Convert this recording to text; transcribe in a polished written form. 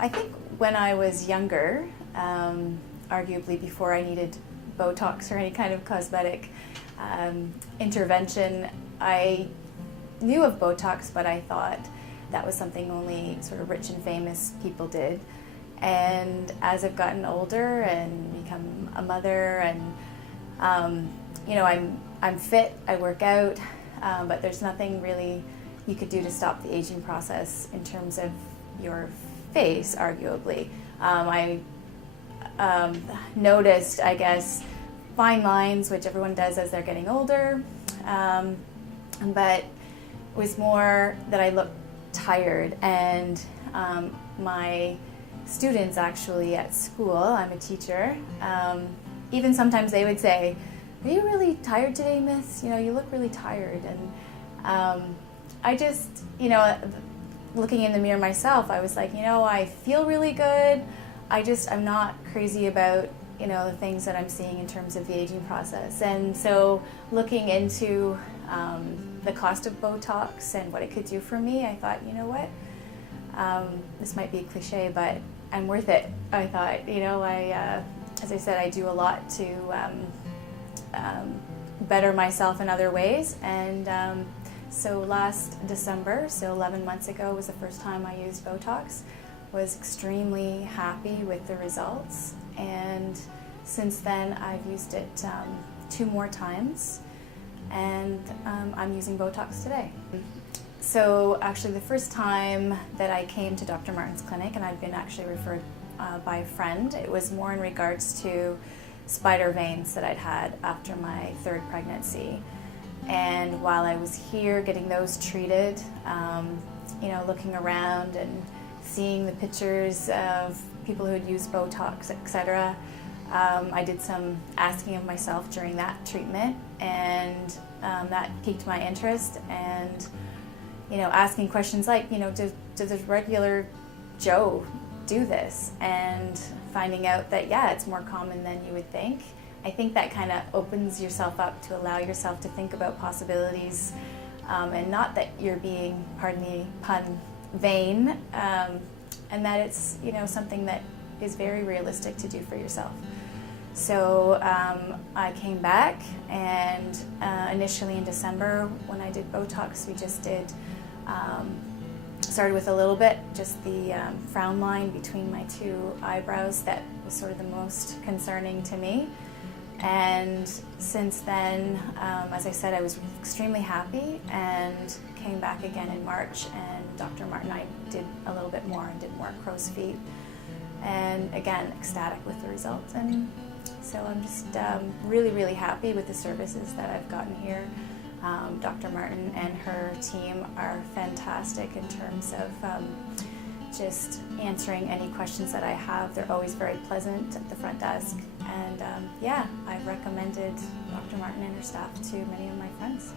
I think when I was younger, arguably before I needed Botox or any kind of cosmetic intervention, I knew of Botox, but I thought that was something only sort of rich and famous people did. And as I've gotten older and become a mother, and I'm fit, I work out, but there's nothing really you could do to stop the aging process in terms of your face, arguably. I noticed, I guess, fine lines, which everyone does as they're getting older, but it was more that I looked tired, and my students actually at school, I'm a teacher, even sometimes they would say, "Are you really tired today, miss? You know, you look really tired." And I just, looking in the mirror myself, I was like, I feel really good. I'm not crazy about, the things that I'm seeing in terms of the aging process. And so looking into the cost of Botox and what it could do for me, I thought, this might be a cliche, but I'm worth it. I thought, as I said, I do a lot to better myself in other ways. And so last December, so 11 months ago, was the first time I used Botox. Was extremely happy with the results. And since then, I've used it 2 more times. And I'm using Botox today. So actually the first time that I came to Dr. Martin's clinic, and I'd been actually referred by a friend, it was more in regards to spider veins that I'd had after my 3rd pregnancy. And while I was here getting those treated, looking around and seeing the pictures of people who had used Botox, etc., I did some asking of myself during that treatment, and that piqued my interest. And asking questions like, does a regular Joe do this? And finding out that, yeah, it's more common than you would think. I think that kind of opens yourself up to allow yourself to think about possibilities, and not that you're being, pardon the pun, vain, and that it's, something that is very realistic to do for yourself. So I came back, and initially in December when I did Botox, we just did, started with a little bit, just the frown line between my 2 eyebrows that was sort of the most concerning to me. And since then, as I said, I was extremely happy and came back again in March, and Dr. Martin and I did a little bit more and did more crow's feet. And again, ecstatic with the results. And so I'm just really, really happy with the services that I've gotten here. Dr. Martin and her team are fantastic in terms of just answering any questions that I have. They're always very pleasant at the front desk. And I've recommended Dr. Martin and her staff to many of my friends.